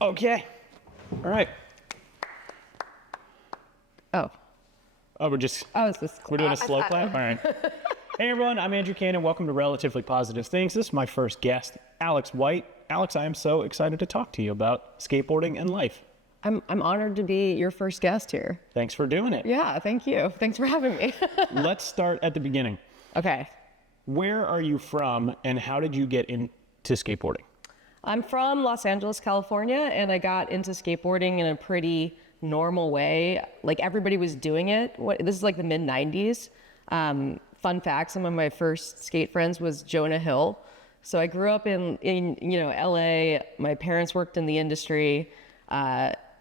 Okay. All right. Oh. Oh, we're doing a slow clap? All right. Hey, everyone. I'm Andrew Kane, and welcome to Relatively Positive Things. This is my first guest, Alex White. Alex, I am so excited to talk to you about skateboarding and life. I'm honored to be your first guest here. Thanks for doing it. Yeah, thank you. Thanks for having me. Let's start at the beginning. Okay. Where are you from, and how did you get into skateboarding? I'm from Los Angeles, California, and I got into skateboarding in a pretty normal way. Like, everybody was doing it. This is like the mid-90s. Fun fact, some of my first skate friends was Jonah Hill. So I grew up in LA. My parents worked in the industry.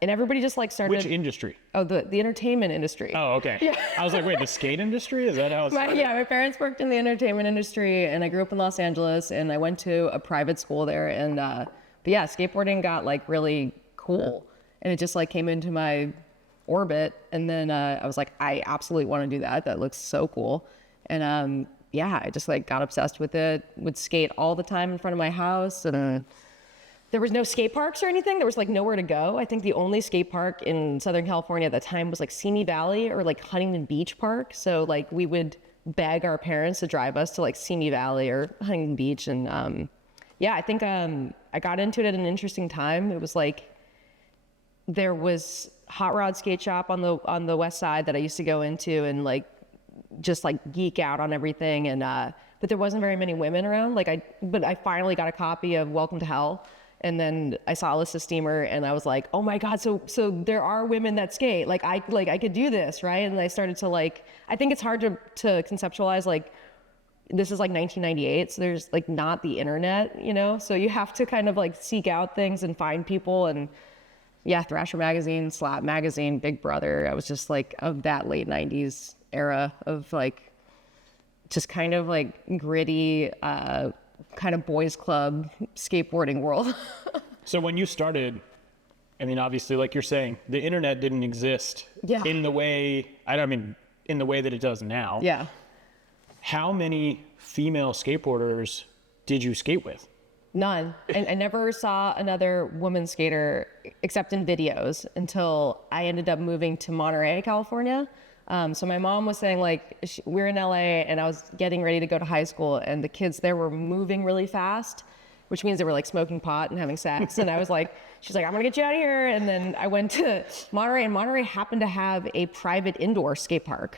And everybody just like started. Which industry? Oh, the entertainment industry. Oh, okay. Yeah. I was like, wait, the skate industry? Is that how it's? My parents worked in the entertainment industry, and I grew up in Los Angeles, and I went to a private school there. And but yeah, skateboarding got like really cool, and it just like came into my orbit. And then I was like, I absolutely want to do that. That looks so cool. And yeah, I just like got obsessed with it. Would skate all the time in front of my house, and there was no skate parks or anything. There was like nowhere to go. I think the only skate park in Southern California at the time was like Simi Valley or like Huntington Beach Park. So like we would beg our parents to drive us to like Simi Valley or Huntington Beach. And yeah, I think I got into it at an interesting time. It was like there was Hot Rod Skate Shop on the west side that I used to go into and like just like geek out on everything. And but there wasn't very many women around. But I finally got a copy of Welcome to Hell. And then I saw Alyssa Steamer, and I was like, oh my God, so there are women that skate. I could do this, right? And I started to like, I think it's hard to conceptualize, like, this is like 1998, so there's like not the internet, so you have to kind of like seek out things and find people. And yeah, Thrasher Magazine, Slap Magazine, Big Brother, I was just like of that late 90s era of like, just kind of like gritty, kind of boys club skateboarding world. So when you started, I mean, obviously, like you're saying, the internet didn't exist in the way, in the way that it does now. Yeah. How many female skateboarders did you skate with? None. And I never saw another woman skater except in videos until I ended up moving to Monterey, California. So my mom was saying, like, we're in LA, and I was getting ready to go to high school, and the kids there were moving really fast, which means they were like smoking pot and having sex. And I was like, she's like, I'm gonna get you out of here. And then I went to Monterey, and Monterey happened to have a private indoor skate park.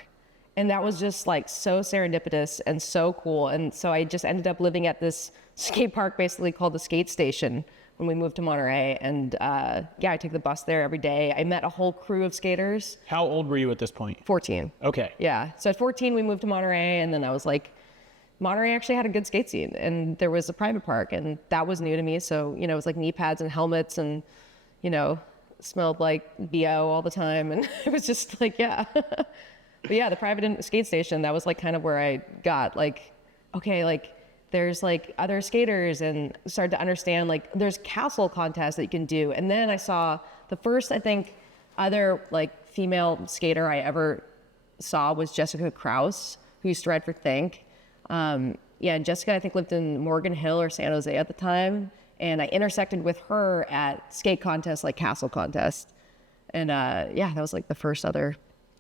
And that was just like so serendipitous and so cool. And so I just ended up living at this skate park basically called the Skate Station when we moved to Monterey. And yeah, I take the bus there every day. I met a whole crew of skaters. How old were you at this point? 14. Okay. Yeah. So at 14, we moved to Monterey, and then I was like, Monterey actually had a good skate scene, and there was a private park, and that was new to me. So, it was like knee pads and helmets, and, smelled like BO all the time. And it was just like, yeah. But yeah, the private skate station, that was like kind of where I got like, okay, like there's like other skaters, and started to understand like there's castle contests that you can do. And then I saw the first, I think, other like female skater I ever saw was Jessica Krause, who used to ride for Think. Yeah, and Jessica, I think, lived in Morgan Hill or San Jose at the time. And I intersected with her at skate contests, like castle contests. And yeah, that was like the first other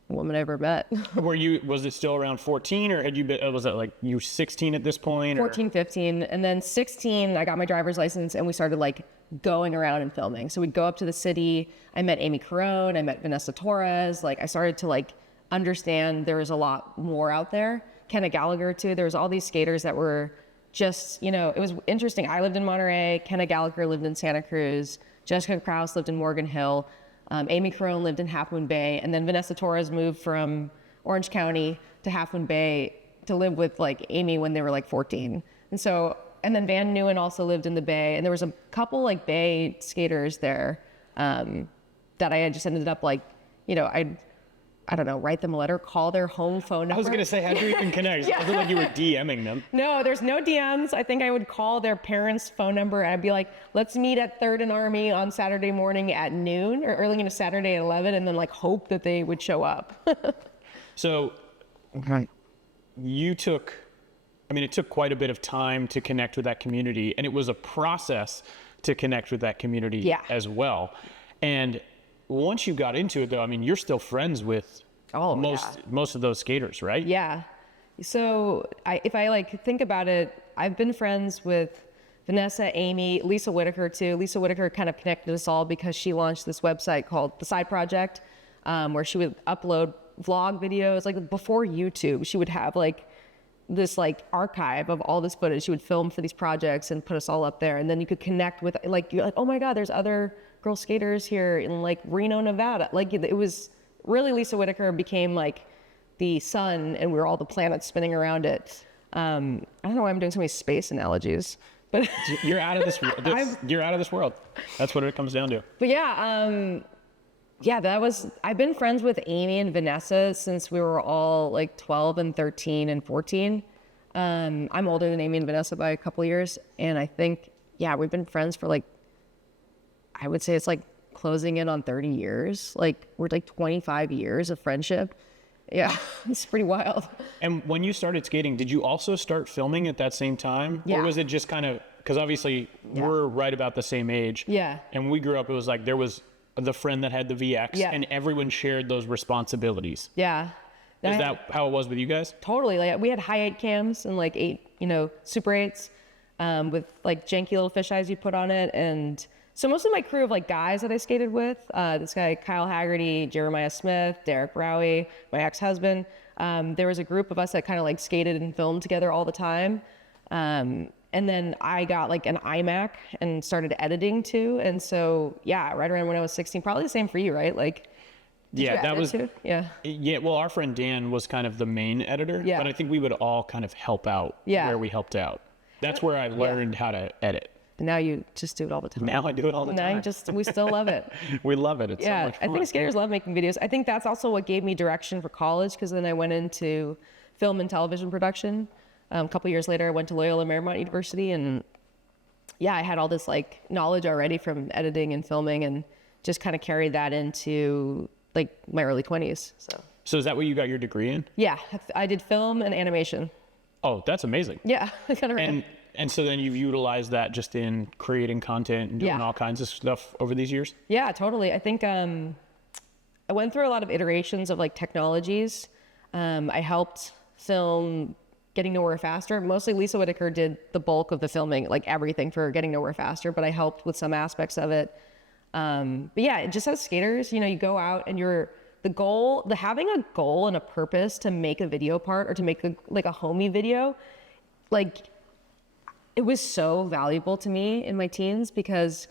woman I ever met. Was it still around 14, or had you been, was it like you were 16 at this point? 14, 15. And then 16, I got my driver's license, and we started like going around and filming. So we'd go up to the city. I met Amy Carone, I met Vanessa Torres. Like I started to like understand there was a lot more out there. Kenna Gallagher too. There was all these skaters that were just, it was interesting. I lived in Monterey. Kenna Gallagher lived in Santa Cruz. Jessica Krause lived in Morgan Hill. Amy Carone lived in Half Moon Bay. And then Vanessa Torres moved from Orange County to Half Moon Bay to live with like Amy when they were like 14. And then Van Newen also lived in the Bay. And there was a couple like Bay skaters there that I had just ended up like, I don't know, write them a letter, call their home phone number. I was going to say, how'd you even connect? Yeah. I feel like you were DMing them. No, there's no DMs. I think I would call their parents' phone number, and I'd be like, let's meet at 3rd and Army on Saturday morning at noon, or early into Saturday at 11, and then like hope that they would show up. So it took quite a bit of time to connect with that community, and it was a process to connect with that community Yeah. as well. And once you got into it, though, I mean, you're still friends with most of those skaters, right? Yeah. So if I like think about it, I've been friends with Vanessa, Amy, Lisa Whitaker too. Lisa Whitaker kind of connected us all because she launched this website called The Side Project, where she would upload vlog videos. Like before YouTube, she would have like this like archive of all this footage. She would film for these projects and put us all up there. And then you could connect with like, you're like, oh my God, there's other girl skaters here in like Reno, Nevada. Like it was really, Lisa Whitaker became like the sun and we were all the planets spinning around it. I don't know why I'm doing so many space analogies, but You're out of this, you're out of this world. That's what it comes down to. But yeah, I've been friends with Amy and Vanessa since we were all like 12 and 13 and 14. I'm older than Amy and Vanessa by a couple years. And I think, yeah, we've been friends for like, I would say it's like closing in on 30 years. Like we're like 25 years of friendship. Yeah, it's pretty wild. And when you started skating, did you also start filming at that same time? Yeah. Or was it just kind of, because obviously we're right about the same age. Yeah. And when we grew up, it was like there was the friend that had the VX Yeah. and everyone shared those responsibilities. Yeah. Is that how it was with you guys? Totally. Like we had high 8 cams and like 8, Super 8s with like janky little fisheyes you put on it. And so most of my crew of like guys that I skated with, this guy, Kyle Haggerty, Jeremiah Smith, Derek Rowie, my ex-husband, there was a group of us that kind of like skated and filmed together all the time. And then I got like an iMac and started editing too. And so, yeah, right around when I was 16, probably the same for you, right? Like, Yeah, that was, too? Yeah. Yeah, well, our friend Dan was kind of the main editor, Yeah. but I think we would all kind of help out where we helped out. That's where I learned how to edit. But now you just do it all the time. Now I do it all the time. We still love it. We love it. It's so Yeah, much fun. I think skaters love making videos. I think that's also what gave me direction for college, because then I went into film and television production. A couple years later, I went to Loyola Marymount University, and yeah, I had all this like knowledge already from editing and filming, and just kind of carried that into like my early 20s. So is that what you got your degree in? Yeah, I did film and animation. Oh, that's amazing. Yeah, I got it right. And so then you've utilized that just in creating content and doing Yeah. all kinds of stuff over these years? Yeah, totally. I think I went through a lot of iterations of like technologies. I helped film Getting Nowhere Faster. Mostly Lisa Whitaker did the bulk of the filming, like everything for Getting Nowhere Faster, but I helped with some aspects of it. But yeah, just as skaters, you go out and having a goal and a purpose to make a video part or to make a homie video, like it was so valuable to me in my teens, because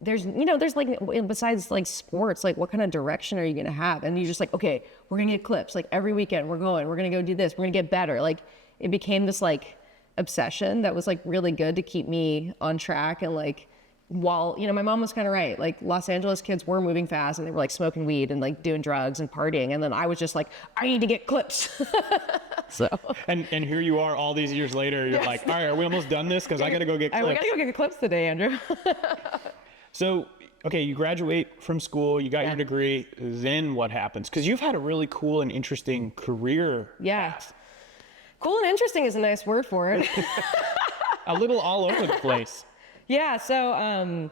there's like, besides like sports, like what kind of direction are you going to have? And you're just like, okay, we're going to get clips. Like every weekend we're going to go do this. We're going to get better. Like it became this like obsession that was like really good to keep me on track. And like, while, my mom was kind of right. Like Los Angeles kids were moving fast and they were like smoking weed and like doing drugs and partying. And then I was just like, I need to get clips. So. And here you are all these years later, you're like, all right, are we almost done this? Because I got to go get clips. We got to go get clips today, Andrew. So, okay, you graduate from school, you got your degree, then what happens? Because you've had a really cool and interesting career. Yeah. Cool and interesting is a nice word for it. A little all over the place. Yeah, so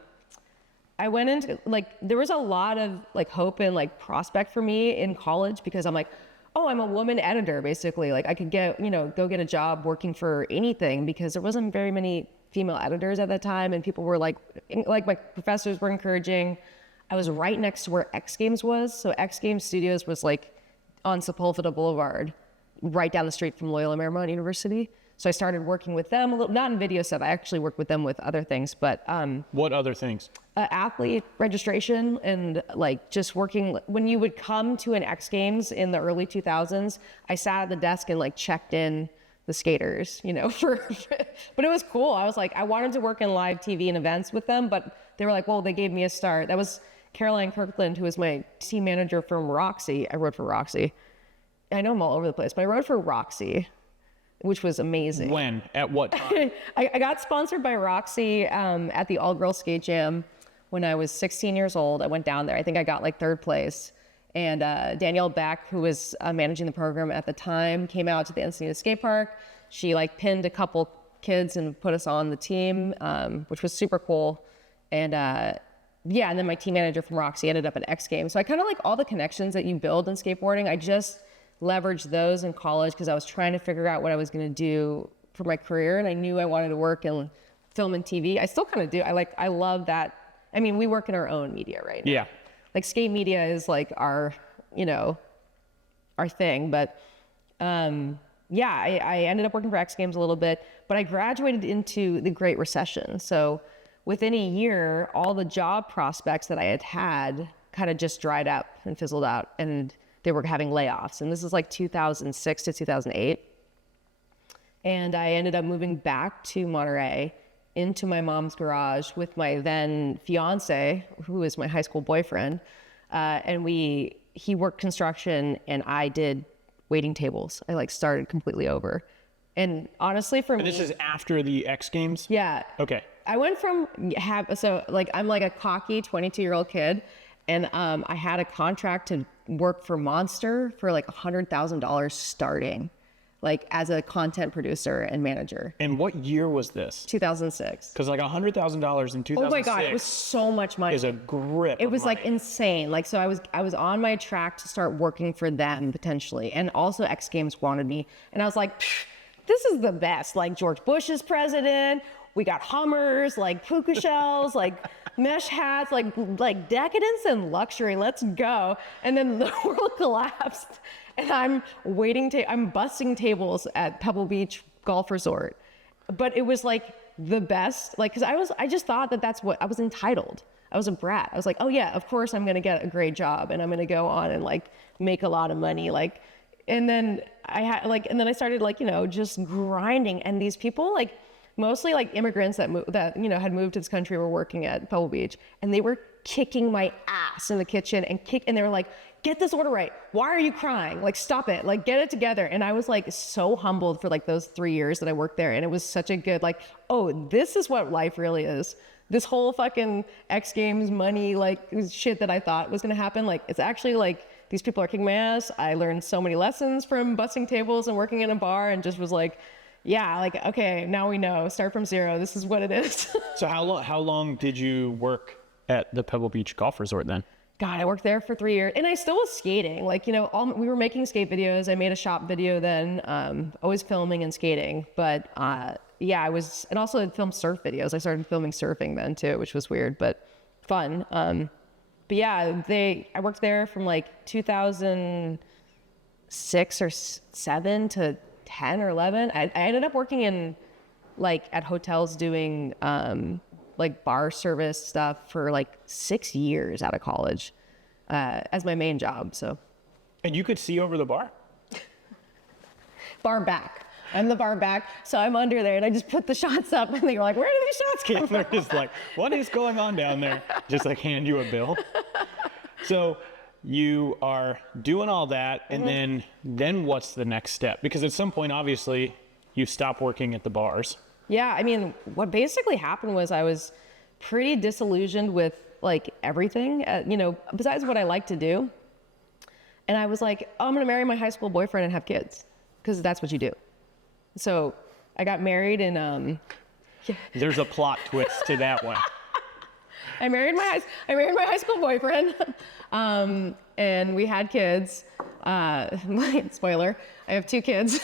I went into, like, there was a lot of, like, hope and, like, prospect for me in college, because I'm like, oh, I'm a woman editor, basically. Like, I could get, go get a job working for anything, because there wasn't very many female editors at that time, and people were, like my professors were encouraging. I was right next to where X Games was, so X Games Studios was, like, on Sepulveda Boulevard, right down the street from Loyola Marymount University. So I started working with them a little, not in video stuff. I actually worked with them with other things, but what other things? Athlete registration and like just working. When you would come to an X Games in the early 2000s, I sat at the desk and like checked in the skaters, but it was cool. I was like, I wanted to work in live TV and events with them, but they were like, well, they gave me a start. That was Caroline Kirkland, who was my team manager from Roxy. I wrote for Roxy. I know I'm all over the place, but I wrote for Roxy, which was amazing. When? At what time? I got sponsored by Roxy at the All-Girls Skate Jam when I was 16 years old. I went down there. I think I got like 3rd place. And Danielle Beck, who was managing the program at the time, came out to the Encinitas skate park. She like pinned a couple kids and put us on the team, which was super cool. And yeah, and then my team manager from Roxy ended up at X Games. So I kind of like all the connections that you build in skateboarding. I just leveraged those in college because I was trying to figure out what I was going to do for my career. And I knew I wanted to work in film and TV. I still kind of do. I love that. I mean, we work in our own media right now. Yeah. Like skate media is like our, you know, our thing. But yeah, I ended up working for X Games a little bit, but I graduated into the Great Recession. So within a year, all the job prospects that I had kind of just dried up and fizzled out, and they were having layoffs. And this is like 2006 to 2008. And I ended up moving back to Monterey into my mom's garage with my then fiance, who was my high school boyfriend. And he worked construction and I did waiting tables. I like started completely over. And honestly for me— This is after the X Games? Yeah. Okay. I went from I'm like a cocky 22-year-old kid, and I had a contract to work for Monster for like $100,000 starting, like as a content producer and manager. And what year was this? 2006. Because like $100,000 in 2006. Oh my God, it was so much money. Is a grip. It was of like money. insane. Like, so I was on my track to start working for them potentially. And also X Games wanted me. And I was like, this is the best. Like George Bush is president. We got Hummers, like puka shells, like mesh hats, like decadence and luxury. Let's go. And then the world collapsed. And I'm bussing tables at Pebble Beach Golf Resort. But it was like the best, like, cause I just thought that that's what I was entitled. I was a brat. I was like, oh yeah, of course I'm going to get a great job and I'm going to go on and like make a lot of money. Like, and then I started like, you know, just grinding. And these people, like mostly like immigrants that you know, had moved to this country were working at Pebble Beach, and they were kicking my ass in the kitchen and they were like, get this order right. Why are you crying? Like, stop it. Like, get it together. And I was like so humbled for like those 3 years that I worked there. And it was such a good, like, oh, this is what life really is. This whole fucking X Games money, like shit that I thought was going to happen. Like, it's actually like, these people are kicking my ass. I learned so many lessons from bussing tables and working in a bar, and just was like, yeah, like, okay, now we know, start from zero. This is what it is. So how long did you work at the Pebble Beach Golf Resort then? God, I worked there for 3 years, and I still was skating. Like, you know, we were making skate videos. I made a shop video then, always filming and skating. But yeah, and also I filmed surf videos. I started filming surfing then too, which was weird, but fun. But yeah, I worked there from like 2006 or 7 to 10 or 11. I ended up working in like at hotels doing like bar service stuff for like 6 years out of college as my main job. So, and you could see over the bar? Bar back. I'm the bar back, so I'm under there, and I just put the shots up, and they were like, where did these shots come from? They're just like, what is going on down there? Just like hand you a bill. So you are doing all that, and then what's the next step? Because at some point, obviously, you stop working at the bars. Yeah, I mean, what basically happened was I was pretty disillusioned with like everything, you know, besides what I like to do. And I was like, oh, I'm gonna marry my high school boyfriend and have kids, because that's what you do. So I got married, and There's a plot twist to that one. I married my high school boyfriend, and we had kids. Spoiler, I have 2 kids.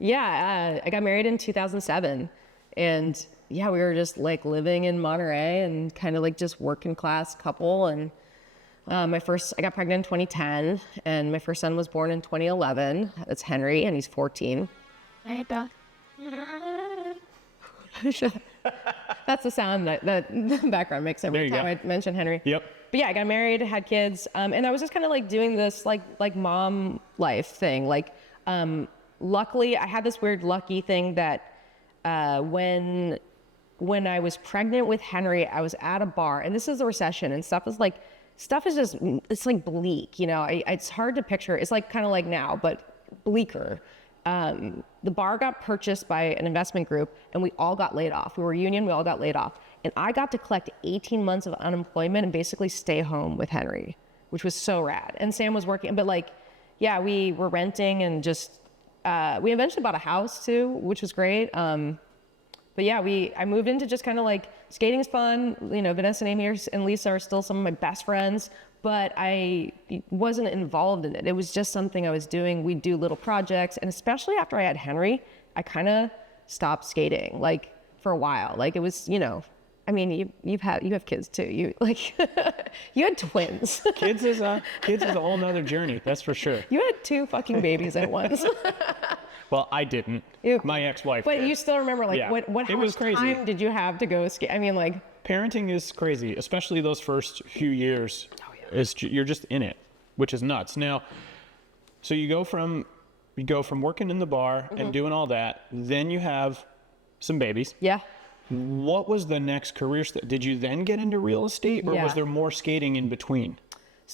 Yeah, I got married in 2007, and yeah, we were just like living in Monterey and kind of like just working class couple. And I got pregnant in 2010, and my first son was born in 2011. That's Henry, and he's 14. Hey, Beth. That's the sound that the background makes every time I mention Henry. Yep. But yeah, I got married, had kids, and I was just kind of like doing this like mom life thing. Like, luckily, I had this weird lucky thing that when I was pregnant with Henry, I was at a bar, and this is a recession, and stuff is just, it's like bleak, you know. It's hard to picture. It's like kind of like now, but bleaker. The bar got purchased by an investment group, and we all got laid off. We were a union, we all got laid off. And I got to collect 18 months of unemployment and basically stay home with Henry, which was so rad. And Sam was working, but like, yeah, we were renting, and just, we eventually bought a house too, which was great. But yeah, I moved into just kind of like skating's fun. You know, Vanessa and Amy and Lisa are still some of my best friends, but I wasn't involved in it. It was just something I was doing. We'd do little projects. And especially after I had Henry, I kind of stopped skating, like, for a while. Like, it was, you know, I mean, you have kids too. You like, you had twins. Kids is a whole nother journey. That's for sure. You had 2 fucking babies at once. Well, I didn't. My ex-wife But did. you still remember, like, Yeah. how It was much crazy. time did you have to go skate? I mean, like, Parenting is crazy, especially those first few years. You're just in it, which is nuts. Now, so you go from working in the bar and doing all that, then you have some babies. yeah. What was the next career did you then get into real estate, or Yeah. was there more skating in between?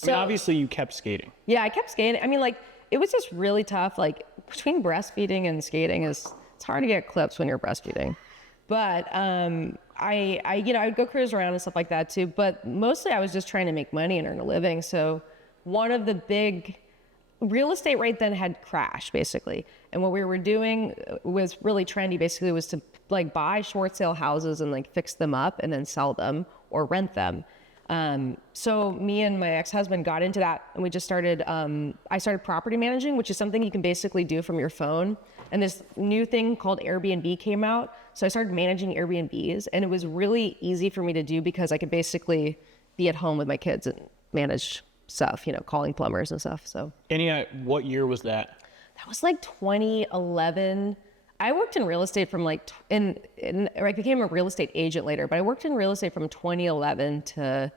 I mean, obviously you kept skating. Yeah, I kept skating. I mean, like, it was just really tough. Like, between breastfeeding and skating it's hard to get clips when you're breastfeeding. But I you know, I would go cruise around and stuff like that too. But mostly I was just trying to make money and earn a living. So one of the big real estate right then had crashed basically. And what we were doing was really trendy basically was to like buy short sale houses and like fix them up and then sell them or rent them. So me and my ex-husband got into that and we just started, I started property managing, which is something you can basically do from your phone. And this new thing called Airbnb came out. So I started managing Airbnbs and it was really easy for me to do because I could basically be at home with my kids and manage stuff, you know, calling plumbers and stuff. So What year was that? that was like 2011. I worked in real estate from like, I became a real estate agent later, but I worked in real estate from 2011 to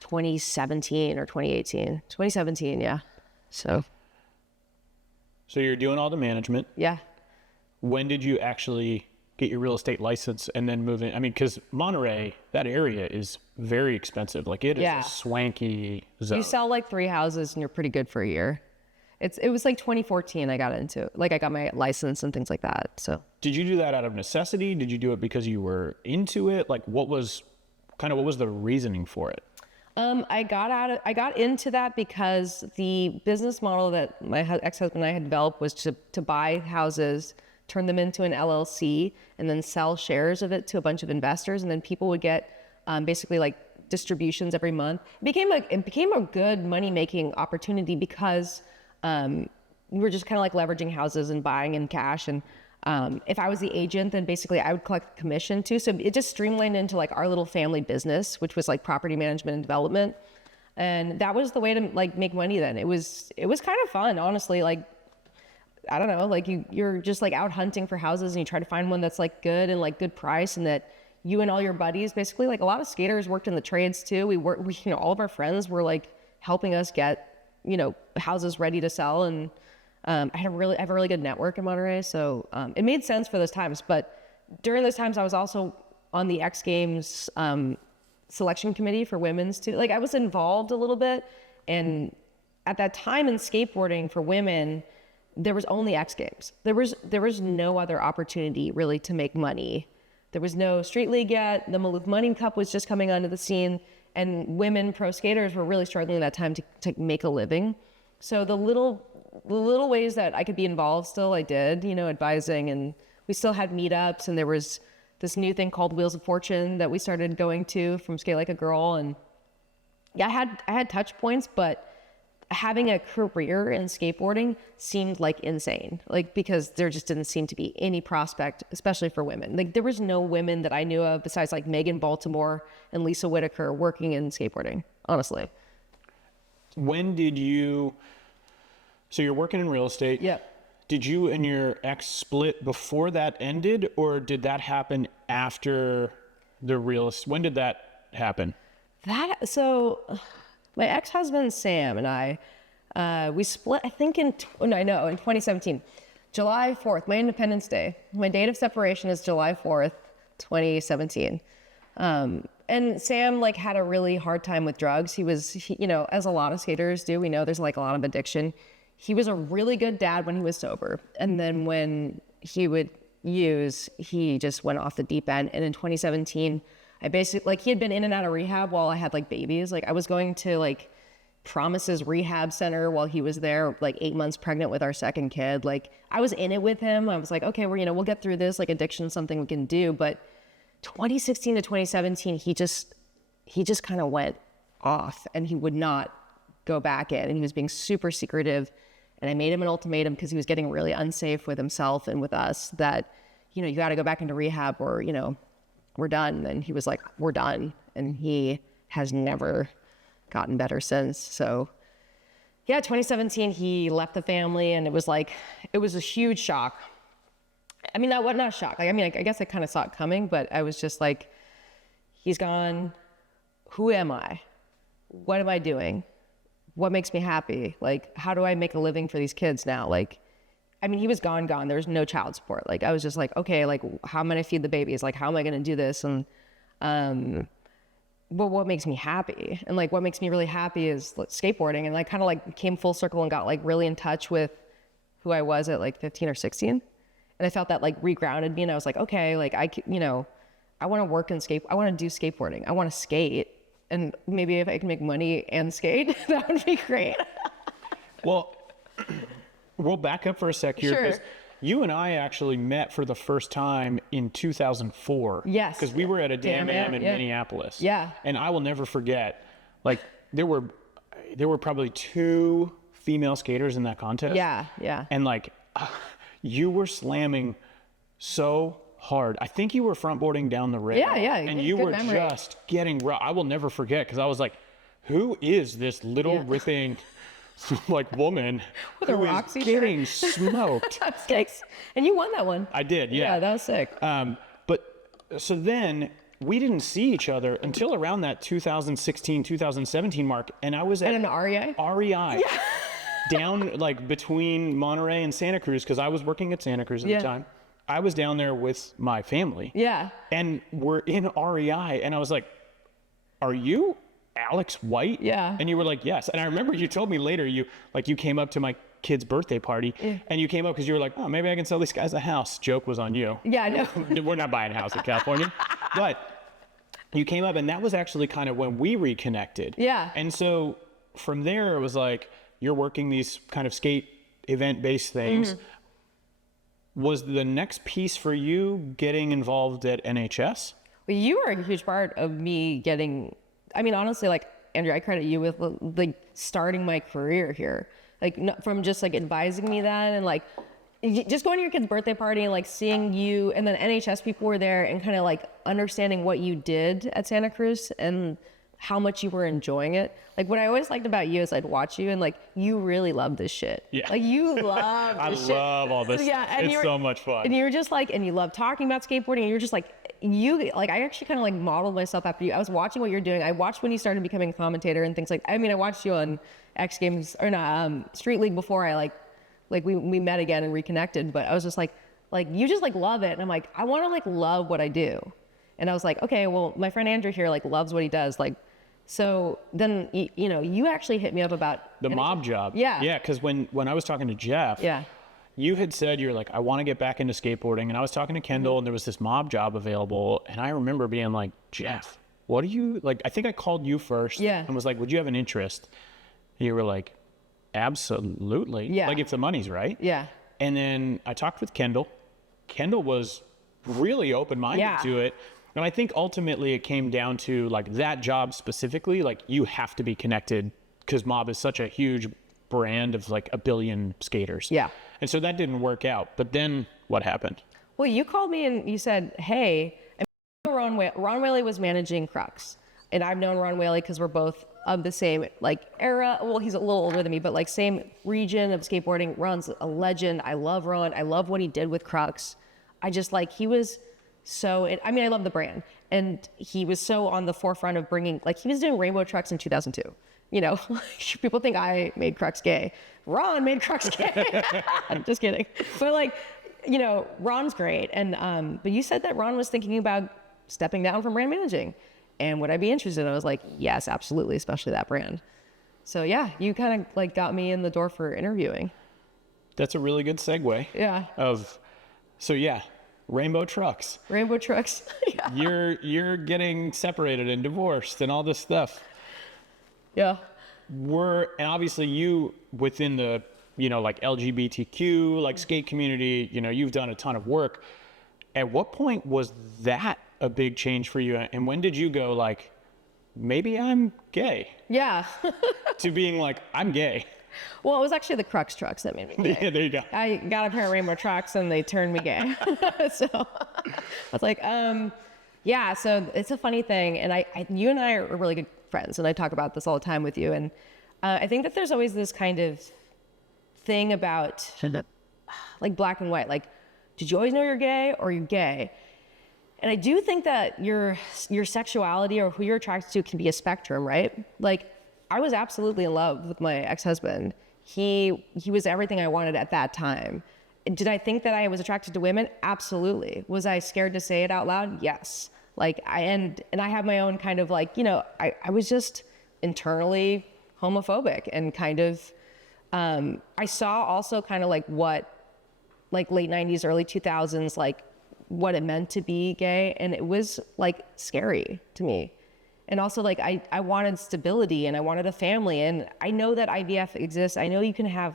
2017 or 2018. 2017, yeah. So you're doing all the management. yeah. When did you actually get your real estate license and then move in? I mean, because Monterey, that area is very expensive. Like it is Yeah. a swanky zone. You sell like 3 houses and you're pretty good for a year. It was like 2014 I got into it. Like I got my license and things like that. So Did you do that out of necessity? Did you do it because you were into it? Like what was the reasoning for it? I got into that because the business model that my ex-husband and I had developed was to buy houses, turn them into an LLC, and then sell shares of it to a bunch of investors, and then people would get basically like distributions every month. It became a good money-making opportunity because we were just kind of like leveraging houses and buying in cash. And if I was the agent, then basically I would collect commission too. So it just streamlined into like our little family business, which was like property management and development. And that was the way to like make money then. It was kind of fun, honestly. Like, I don't know, like you're just like out hunting for houses and you try to find one that's like good and like good price and that you and all your buddies, basically like a lot of skaters worked in the trades too. We you know, all of our friends were like helping us get, you know, houses ready to sell. And I have a really good network in Monterey. So it made sense for those times. But during those times, I was also on the X Games selection committee for women's too. Like I was involved a little bit. And at that time in skateboarding for women, there was only X Games. There was no other opportunity really to make money. There was no street league yet. The Maloof Money Cup was just coming onto the scene. And women pro skaters were really struggling at that time to make a living. So the little ways that I could be involved still, I did, you know, advising, and we still had meetups, and there was this new thing called Wheels of Fortune that we started going to from Skate Like a Girl. And yeah, I had touch points, but having a career in skateboarding seemed like insane, like because there just didn't seem to be any prospect, especially for women. Like there was no women that I knew of besides like Megan Baltimore and Lisa Whitaker working in skateboarding, honestly. When did you, so you're working in real estate. Yeah. Did you and your ex split before that ended, or did that happen after the when did that happen? So my ex-husband Sam and I, we split, I think in 2017, July 4th, my Independence Day. My date of separation is July 4th, 2017. And Sam like had a really hard time with drugs. He, you know, as a lot of skaters do, we know there's like a lot of addiction. He was a really good dad when he was sober. And then when he would use, he just went off the deep end. And in 2017, I basically, like he had been in and out of rehab while I had like babies. Like I was going to like Promises Rehab Center while he was there, like 8 months pregnant with our second kid. Like I was in it with him. I was like, okay, we'll get through this. Like addiction is something we can do. But 2016 to 2017, he just kind of went off, and he would not go back in, and he was being super secretive. And I made him an ultimatum because he was getting really unsafe with himself and with us that, you know, you got to go back into rehab or, you know, we're done. And he was like, we're done. And he has never gotten better since. So yeah, 2017, he left the family, and it was a huge shock. I mean, not a shock. Like, I mean, I guess I kind of saw it coming, but I was just like, he's gone. Who am I? What am I doing? What makes me happy? Like, how do I make a living for these kids now? Like, I mean, he was gone. There was no child support. Like, I was just like, okay, like, how am I going to feed the babies? Like, how am I going to do this? And, but what makes me happy? And like, what makes me really happy is like, skateboarding. And I kind of like came full circle and got like really in touch with who I was at like 15 or 16. And I felt that like regrounded me. And I was like, okay, like you know, I want to work in I want to do skateboarding. I want to skate. And maybe if I can make money and skate, that would be great. Well, we'll back up for a sec here. Sure. You and I actually met for the first time in 2004. Yes. Because we were at a Damn Am in yeah. Minneapolis. Yeah. And I will never forget, like, there were probably 2 female skaters in that contest. Yeah, yeah. And like, you were slamming so hard. I think you were frontboarding down the rail. Yeah. And you were just getting rough. I will never forget, because I was like, who is this little ripping like woman with a who Roxy is getting smoked? Thanks. And you won that one. I did, yeah. Yeah, that was sick. But so then we didn't see each other until around that 2016, 2017 mark. And I was at an REI? REI. Yeah. Down like between Monterey and Santa Cruz, because I was working at Santa Cruz at the time. I was down there with my family. Yeah. And we're in REI, and I was like, are you Alex White? Yeah. And you were like, yes. And I remember you told me later, you came up to my kid's birthday party, and you came up because you were like, oh, maybe I can sell these guys a house. Joke was on you. Yeah, I know. We're not buying a house in California. But you came up, and that was actually kind of when we reconnected. Yeah. And so from there, it was like, you're working these kind of skate event-based things. Mm-hmm. Was the next piece for you getting involved at NHS? Well, you were a huge part of me getting, I mean, honestly, like, Andrew, I credit you with like starting my career here. Like, from just like advising me that, and like just going to your kid's birthday party and like seeing you, and then NHS people were there and kind of like understanding what you did at Santa Cruz and how much you were enjoying it. Like, what I always liked about you is I'd watch you and like, you really love this shit. Yeah. Like, you love this shit. I love all this. Yeah. And it's so much fun. And you were just like, and you love talking about skateboarding, and you're just like, I actually kind of like modeled myself after you. I was watching what you're doing. I watched when you started becoming a commentator and things like, I mean, I watched you on X Games, or not, Street League before I like we met again and reconnected, but I was just like you just like love it. And I'm like, I want to like love what I do. And I was like, okay, well, my friend Andrew here like loves what he does. Like, so then, you know, you actually hit me up about the mob job. Yeah. Yeah, because when I was talking to Jeff, you had said, you're like, I want to get back into skateboarding. And I was talking to Kendall, and there was this mob job available. And I remember being like, Jeff, what do you, like, I think I called you first and was like, would you have an interest? You were like, absolutely. Yeah. Like, if the money's right. Yeah. And then I talked with Kendall. Kendall was really open-minded to it. And I think ultimately it came down to like that job specifically, like you have to be connected because mob is such a huge brand of like a billion skaters. Yeah. And so that didn't work out. But then what happened? Well, you called me and you said, hey, Ron Whaley was managing Krux. And I've known Ron Whaley because we're both of the same like era. Well, he's a little older than me, but like same region of skateboarding. Ron's a legend. I love Ron. I love what he did with Krux. I just like, he was so, I mean, I love the brand. And he was so on the forefront of bringing, like, he was doing rainbow trucks in 2002. You know, people think I made Krux gay. Ron made Krux gay. I'm just kidding. But like, you know, Ron's great. And, but you said that Ron was thinking about stepping down from brand managing. And would I be interested? I was like, yes, absolutely, especially that brand. So yeah, you kind of like got me in the door for interviewing. That's a really good segue. Yeah. So yeah, rainbow trucks. Rainbow trucks. Yeah. You're getting separated and divorced and all this stuff. Yeah. And obviously you within the, you know, like LGBTQ, like skate community, you know, you've done a ton of work. At what point was that a big change for you? And when did you go like, maybe I'm gay? Yeah. To being like, I'm gay. Well, it was actually the Krux trucks that made me gay. Yeah, there you go. I got a pair of rainbow trucks and they turned me gay. So I was like, yeah, so it's a funny thing. And you and I are really good friends, and I talk about this all the time with you. And I think that there's always this kind of thing about like black and white. Like, did you always know you're gay or you're gay? And I do think that your sexuality or who you're attracted to can be a spectrum, right? Like, I was absolutely in love with my ex-husband. He was everything I wanted at that time. Did I think that I was attracted to women? Absolutely. Was I scared to say it out loud? Yes. Like, and I have my own kind of like, I was just internally homophobic and kind of, I saw also kind of like what, like late 90s, early 2000s, like what it meant to be gay. And it was like scary to me. And also like, I wanted stability and I wanted a family, and I know that IVF exists. I know you can have,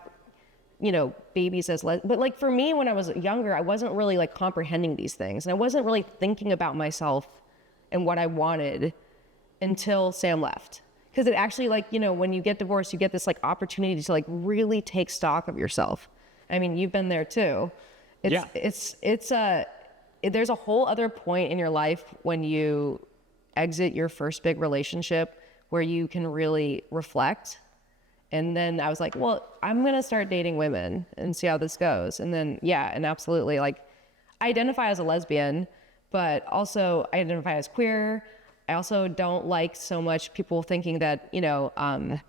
babies but like for me, when I was younger, I wasn't really like comprehending these things. And I wasn't really thinking about myself and what I wanted until Sam left. Because it actually like, when you get divorced, you get this like opportunity to like really take stock of yourself. I mean, you've been there too. There's a whole other point in your life when you exit your first big relationship where you can really reflect. And then I was like, well, I'm going to start dating women and see how this goes. And then, yeah, and absolutely, like, I identify as a lesbian, but also I identify as queer. I also don't like so much people thinking that, that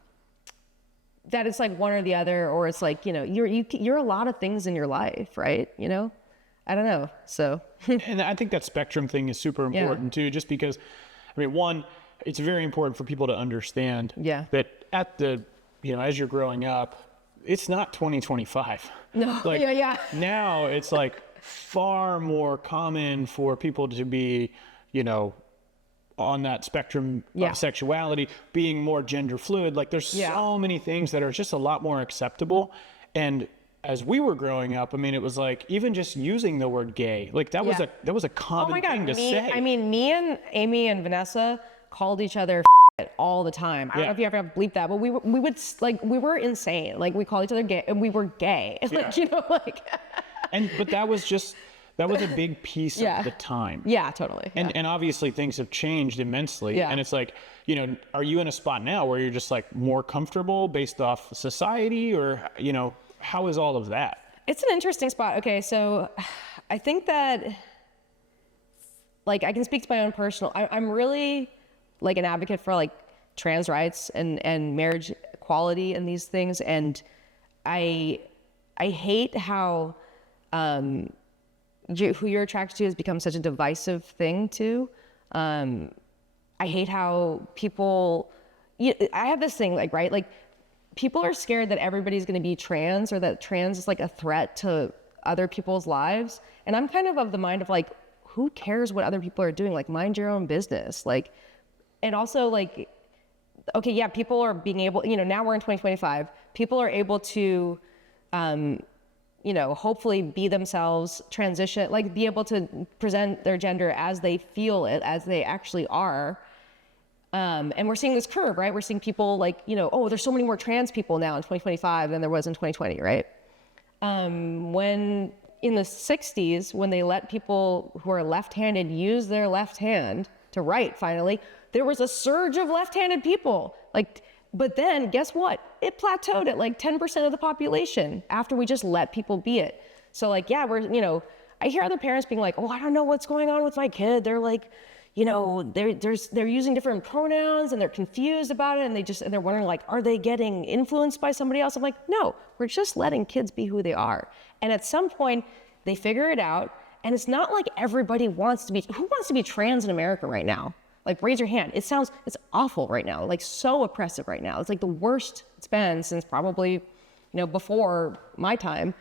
it's like one or the other, or it's like, you're a lot of things in your life, right? I don't know. So. And I think that spectrum thing is super important too, just because, one, it's very important for people to understand that at the, as you're growing up, it's not 2025. No, like, now it's like far more common for people to be, on that spectrum of sexuality, being more gender fluid. Like there's so many things that are just a lot more acceptable. And as we were growing up, it was like even just using the word gay, like that was a common thing to say. I mean, me and Amy and Vanessa called each other all the time. I don't know if you ever have bleeped that, but we were insane. Like we called each other gay, and we were gay. But that was a big piece of the time. Yeah, totally. And obviously things have changed immensely. Yeah. And it's like, are you in a spot now where you're just like more comfortable based off society, or, how is all of that? It's an interesting spot. Okay, so I think that, like, I can speak to my own personal, I'm really like an advocate for like trans rights and marriage equality and these things. And I hate how who you're attracted to has become such a divisive thing too. I hate how people, I have this thing like, right? Like people are scared that everybody's going to be trans, or that trans is like a threat to other people's lives. And I'm kind of the mind of like, who cares what other people are doing? Like mind your own business. Like, and also like, okay, yeah, people are being able, now we're in 2025, people are able to, hopefully be themselves, transition, like be able to present their gender as they feel it, as they actually are. And we're seeing this curve, right? We're seeing people like, oh, there's so many more trans people now in 2025 than there was in 2020, right? When in the 60s, when they let people who are left-handed use their left hand to write, finally, there was a surge of left-handed people. But then guess what? It plateaued at like 10% of the population after we just let people be it. So like, yeah, I hear other parents being like, oh, I don't know what's going on with my kid. They're like, they're using different pronouns and they're confused about it. And they're wondering like, are they getting influenced by somebody else? I'm like, no, we're just letting kids be who they are. And at some point they figure it out. And it's not like everybody wants to be, who wants to be trans in America right now? Like raise your hand. It's awful right now. Like so oppressive right now. It's like the worst it's been since probably, before my time.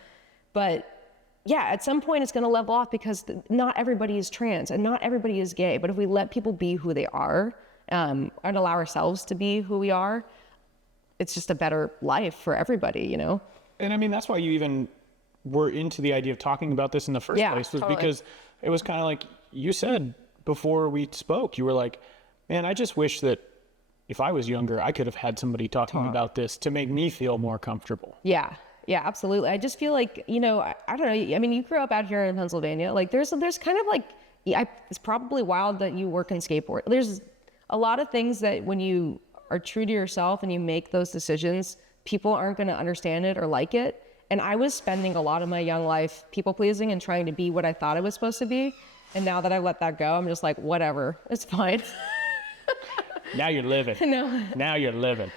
But yeah, at some point it's going to level off because not everybody is trans and not everybody is gay. But if we let people be who they are and allow ourselves to be who we are, it's just a better life for everybody, And that's why you even were into the idea of talking about this in the first place, was totally. Because it was kind of like you said, before we spoke, you were like, man, I just wish that if I was younger, I could have had somebody talking about this to make me feel more comfortable. Yeah, absolutely. I just feel like, you know, I don't know. I mean, you grew up out here in Pennsylvania. Like there's kind of like, it's probably wild that you work in skateboard. There's a lot of things that when you are true to yourself and you make those decisions, people aren't going to understand it or like it. And I was spending a lot of my young life people pleasing and trying to be what I thought I was supposed to be. And now that I let that go, I'm just like, whatever, it's fine. Now you're living. No. Now you're living.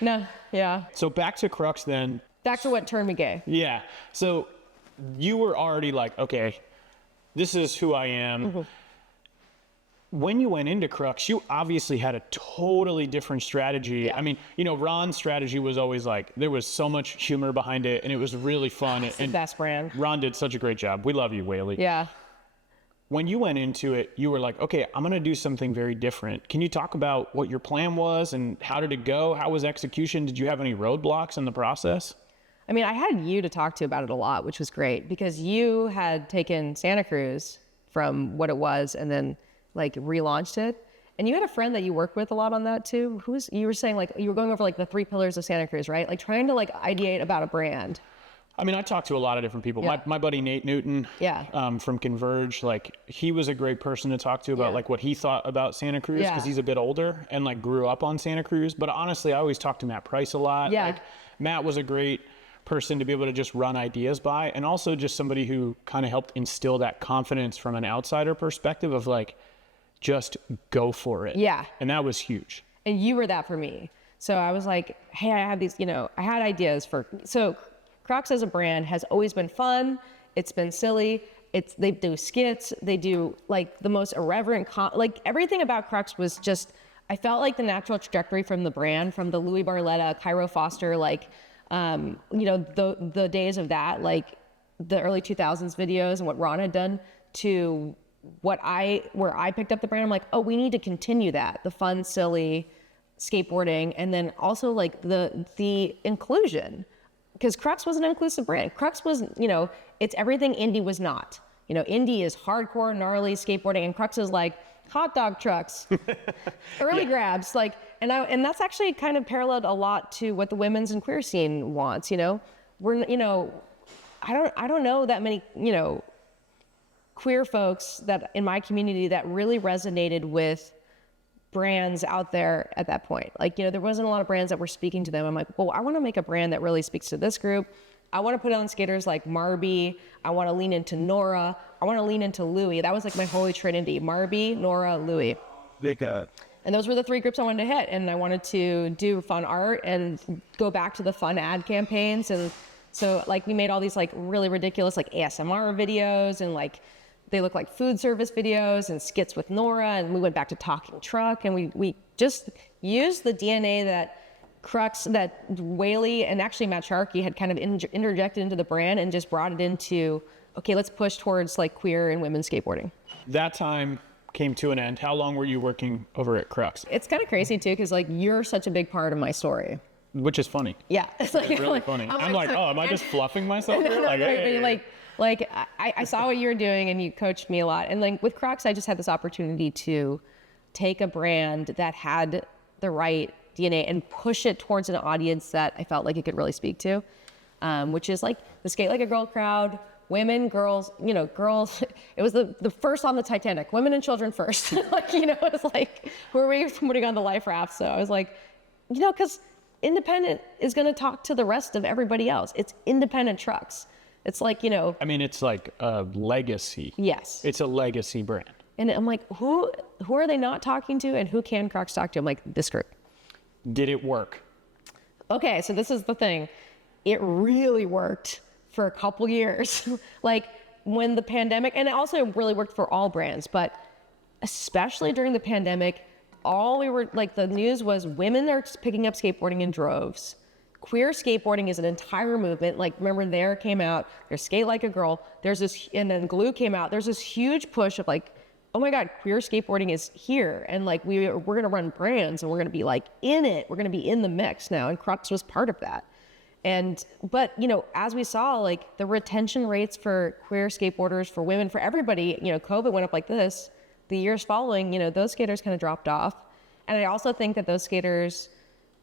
No, yeah. So back to Krux then. Back to what turned me gay. Yeah. So you were already like, okay, this is who I am. Mm-hmm. When you went into Krux, you obviously had a totally different strategy. Yeah. I mean, you know, Ron's strategy was always like, there was so much humor behind it and it was really fun. It's the best brand. Ron did such a great job. We love you, Whaley. Yeah. When you went into it, you were like, okay, I'm going to do something very different. Can you talk about what your plan was and how did it go? How was execution? Did you have any roadblocks in the process? I mean, I had you to talk to about it a lot, which was great because you had taken Santa Cruz from what it was and then like relaunched it. And you had a friend that you worked with a lot on that too. You were saying like, you were going over like the 3 pillars of Santa Cruz, right? Like trying to like ideate about a brand. I mean, I talked to a lot of different people. Yeah. My buddy Nate Newton from Converge, like he was a great person to talk to about like what he thought about Santa Cruz because he's a bit older and like grew up on Santa Cruz. But honestly, I always talked to Matt Price a lot. Yeah. Like Matt was a great person to be able to just run ideas by, and also just somebody who kind of helped instill that confidence from an outsider perspective of like, just go for it. Yeah. And that was huge. And you were that for me. So I was like, hey, I have these, you know, I had ideas so Krux as a brand has always been fun. It's been silly. They do skits. They do like the most irreverent, like everything about Krux was just, I felt like the natural trajectory from the brand, from the Louis Barletta, Cairo Foster, like, you know, the days of that, like the early 2000s videos and what Ron had done to where I picked up the brand. I'm like, oh, we need to continue that, the fun, silly skateboarding. And then also like the inclusion. Because Krux was an inclusive brand. Krux was, you know, it's everything indie was not. You know, indie is hardcore, gnarly skateboarding, and Krux is like hot dog trucks, early grabs, like, and that's actually kind of paralleled a lot to what the women's and queer scene wants. You know, you know, I don't know that many, you know, queer folks that in my community that really resonated with brands out there at that point. Like, you know, there wasn't a lot of brands that were speaking to them. I'm like, well, I want to make a brand that really speaks to this group. I want to put on skaters like Marby. I want to lean into Nora. I want to lean into Louie. That was like my holy trinity: Marby, Nora, Louie. And those were the 3 groups I wanted to hit. And I wanted to do fun art and go back to the fun ad campaigns. And so like we made all these like really ridiculous like ASMR videos and like they look like food service videos and skits with Nora, and we went back to talking truck, and we just used the DNA that Krux, that Whaley, and actually Matt Sharkey had kind of interjected into the brand and just brought it into, okay, let's push towards like queer and women's skateboarding. That time came to an end. How long were you working over at Krux? It's kind of crazy too, because like you're such a big part of my story. Which is funny. Yeah. It's really funny. I'm like, oh, am I just fluffing myself here? Like, hey. Like I saw what you were doing and you coached me a lot. And like with Krux, I just had this opportunity to take a brand that had the right DNA and push it towards an audience that I felt like it could really speak to, which is like the Skate Like a Girl crowd, women, girls, you know, girls. It was the first on the Titanic, women and children first. Like, you know, it was like, who are we putting on the life raft? So I was like, you know, because independent is going to talk to the rest of everybody else. It's independent trucks. It's like, you know. I mean, it's like a legacy. Yes. It's a legacy brand. And I'm like, who are they not talking to and who can Krux talk to? I'm like, this group. Did it work? Okay, so this is the thing. It really worked for a couple years. Like when the pandemic, and it also really worked for all brands, but especially during the pandemic, the news was women are picking up skateboarding in droves. Queer skateboarding is an entire movement. Like, remember, There came out, there's Skate Like a Girl, there's this, and then Glue came out. There's this huge push of like, oh my God, queer skateboarding is here. And like, we're going to run brands and we're going to be like in it. We're going to be in the mix now. And Krux was part of that. But, you know, as we saw, like the retention rates for queer skateboarders, for women, for everybody, you know, COVID went up like this. the years following, those skaters kind of dropped off. And I also think that those skaters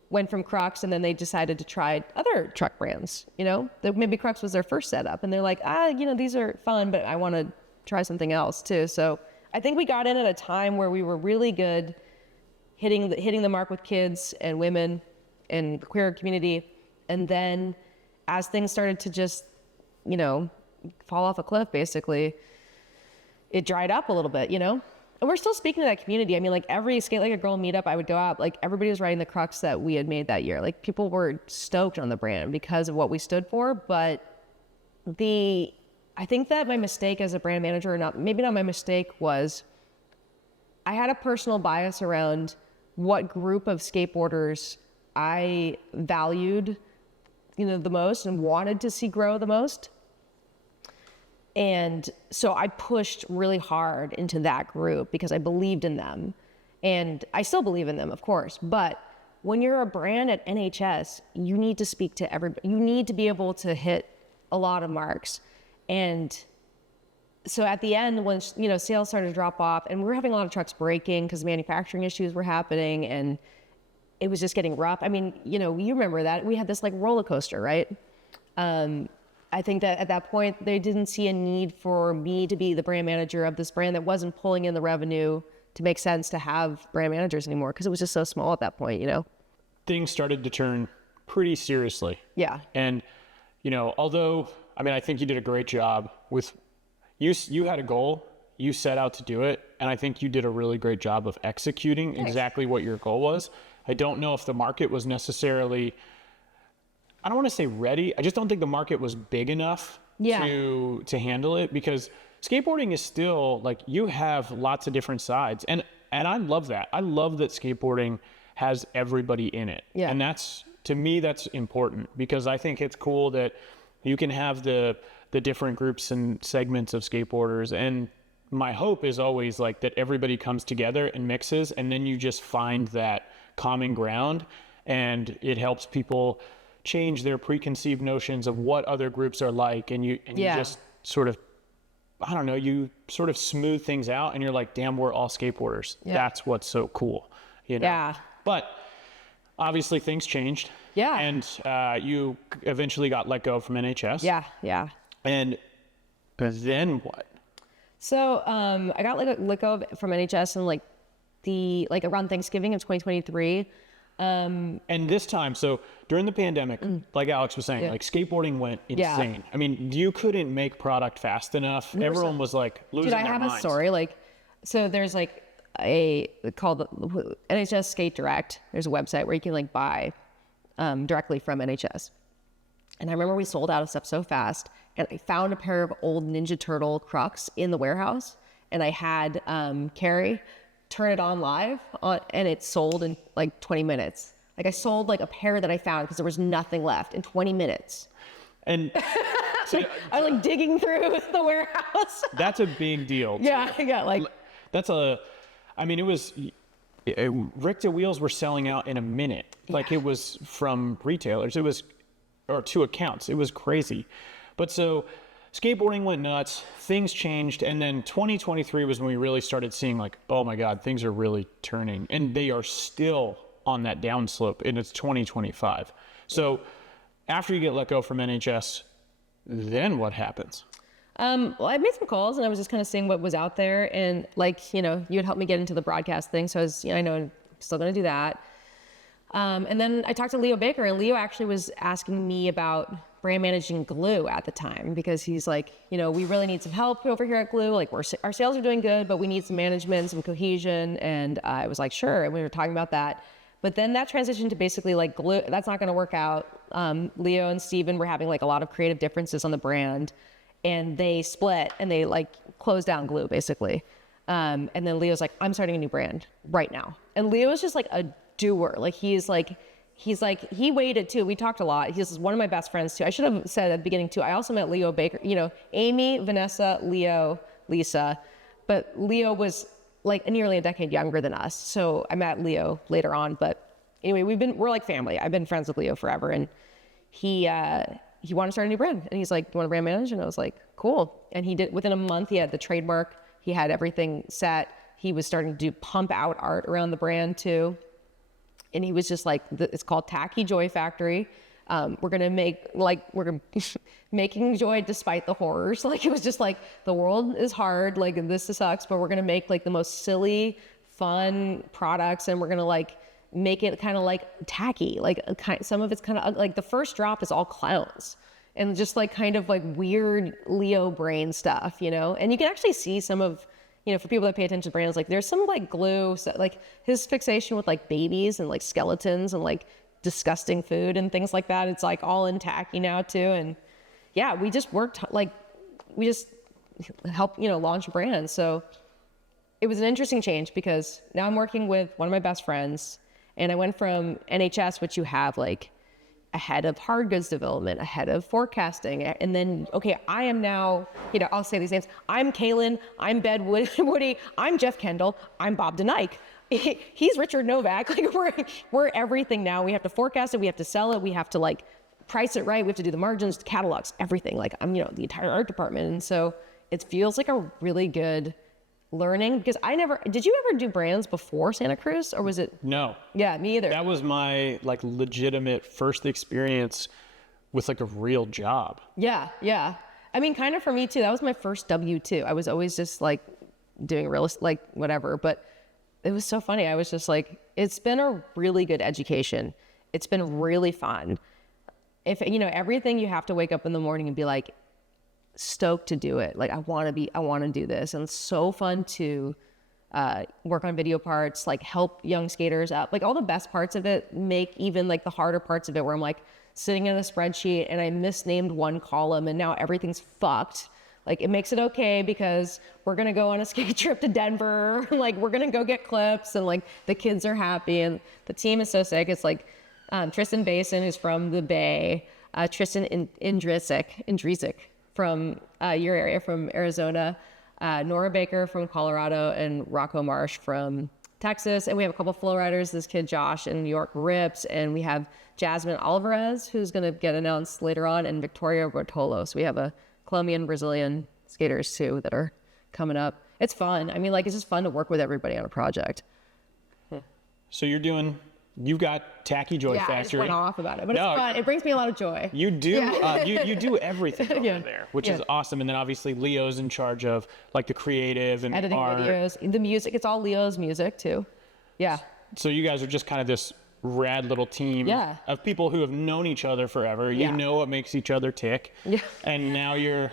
went from Krux and then they decided to try other truck brands, that maybe Krux was their first setup and they're like, these are fun, but I want to try something else too. So I think we got in at a time where we were really good hitting the mark with kids and women and the queer community. And then as things started to just, fall off a cliff, basically, it dried up a little bit, And we're still speaking to that community. I mean, like every Skate Like a Girl meetup I would go out, like everybody was riding the Krux that we had made that year. Like people were stoked on the brand because of what we stood for. But I think that my mistake as a brand manager, maybe not my mistake, was I had a personal bias around what group of skateboarders I valued, the most and wanted to see grow the most. And so I pushed really hard into that group because I believed in them. And I still believe in them, of course. But when you're a brand at NHS, you need to speak to everybody. You need to be able to hit a lot of marks. And so at the end, when, sales started to drop off and we were having a lot of trucks breaking because manufacturing issues were happening and it was just getting rough. I mean, you remember that we had this like roller coaster, right? I think that at that point, they didn't see a need for me to be the brand manager of this brand that wasn't pulling in the revenue to make sense to have brand managers anymore because it was just so small at that point, Things started to turn pretty seriously. Yeah. And, although, I think you did a great job with, you had a goal, you set out to do it, and I think you did a really great job of executing exactly what your goal was. I don't know if the market was necessarily, I don't want to say ready. I just don't think the market was big enough to handle it because skateboarding is still like you have lots of different sides. And I love that. I love that skateboarding has everybody in it. Yeah. And that's, to me, that's important because I think it's cool that you can have the different groups and segments of skateboarders. And my hope is always like that everybody comes together and mixes and then you just find that common ground and it helps people change their preconceived notions of what other groups are like and you just sort of, I don't know, you sort of smooth things out and you're like, damn, we're all skateboarders. Yeah. That's what's so cool, Yeah. But obviously things changed. Yeah. And you eventually got let go from NHS. Yeah. And then what? So I got let go from NHS in around Thanksgiving of 2023. And this time, so during the pandemic, like Alex was saying, like skateboarding went insane. I mean, you couldn't make product fast enough. Everyone was like losing their minds. Dude, I have a story. So there's called NHS Skate Direct. There's a website where you can buy directly from NHS. And I remember we sold out of stuff so fast. And I found a pair of old Ninja Turtle Krux in the warehouse. And I had Carrie turn it on live and it sold in 20 minutes. I sold a pair that I found because there was nothing left in 20 minutes. And so, I'm digging through the warehouse. That's a big deal. Yeah. That's it was, Ricta wheels were selling out in a minute. It was from retailers. Or to accounts. It was crazy. But so skateboarding went nuts, things changed, and then 2023 was when we really started seeing oh my God, things are really turning, and they are still on that downslope, and it's 2025. So after you get let go from NHS, then what happens? Well, I made some calls, and I was just kind of seeing what was out there, and you had helped me get into the broadcast thing, so I was, I know I'm still going to do that. And then I talked to Leo Baker, and Leo actually was asking me about brand managing Glue at the time because he's like, we really need some help over here at Glue. Our sales are doing good, but we need some management, some cohesion. And I was like, sure. And we were talking about that. But then that transitioned to basically Glue. That's not going to work out. Leo and Steven were having a lot of creative differences on the brand, and they split and they closed down Glue basically. And then Leo's like, I'm starting a new brand right now. And Leo is just a doer. He waited too. We talked a lot. He's one of my best friends too. I should have said at the beginning too, I also met Leo Baker, Amy, Vanessa, Leo, Lisa, but Leo was nearly a decade younger than us. So I met Leo later on, but anyway, we're family. I've been friends with Leo forever. And he wanted to start a new brand, and he's like, you want to brand manage? And I was like, cool. And he did, within a month, he had the trademark, he had everything set. he was starting to do pump out art around the brand too. And he was just like, it's called Tacky Joy Factory. We're going to make, like, making joy despite the horrors. Like, it was just like, the world is hard, like, this sucks, but we're going to make like the most silly, fun products. And we're going to like make it kind of like tacky. Like some of it's kind of like the first drop is all clowns and just like kind of like weird Leo brain stuff, you know? And you can actually see some of, you know, for people that pay attention to brands, like there's some like glue, so, like his fixation with like babies and like skeletons and like disgusting food and things like that. It's like all in Tacky now too. And yeah, we just worked, like we just helped, you know, launch a brand. So it was an interesting change because now I'm working with one of my best friends, and I went from NHS, which you have like a head of hard goods development, a head of forecasting, and then, okay, I am now, you know, I'll say these names. I'm Kaylin, I'm Bed Woody, I'm Jeff Kendall, I'm Bob DeNike. He's Richard Novak. Like we're everything now. We have to forecast it, we have to sell it, we have to like price it right, we have to do the margins, catalogs, everything. Like I'm, you know, the entire art department. And so it feels like a really good learning because did you ever do brands before Santa Cruz, or was it? No. Yeah, me either. That was my like legitimate first experience with like a real job. Yeah. I mean, kind of for me too. That was my first W-2. I was always just like doing real, like whatever, but it was so funny. I was just like, it's been a really good education. It's been really fun. If, you know, everything you have to wake up in the morning and be like, stoked to do it. Like I want to do this. And it's so fun to work on video parts, like help young skaters out. Like all the best parts of it make even like the harder parts of it where I'm like sitting in a spreadsheet and I misnamed one column and now everything's fucked. Like it makes it okay because we're going to go on a skate trip to Denver. Like we're going to go get clips and like the kids are happy and the team is so sick. It's like Tristan Basin, who's from the Bay, Tristan Indrisic from your area, from Arizona, Nora Baker from Colorado, and Rocco Marsh from Texas. And we have a couple flow riders, this kid Josh in New York rips, and we have Jasmine Alvarez, who's going to get announced later on, and Victoria Rotolo. So we have a Colombian, Brazilian skaters too that are coming up. It's fun. I mean, like, it's just fun to work with everybody on a project. So you've got Tacky Joy Factory. I just went off about it, but it's fun. It brings me a lot of joy. You do. Yeah. You do everything over there, which is awesome. And then obviously Leo's in charge of like the creative and editing art. videos, the music. It's all Leo's music too. Yeah. So you guys are just kind of this rad little team of people who have known each other forever. You know what makes each other tick. Yeah. And now you're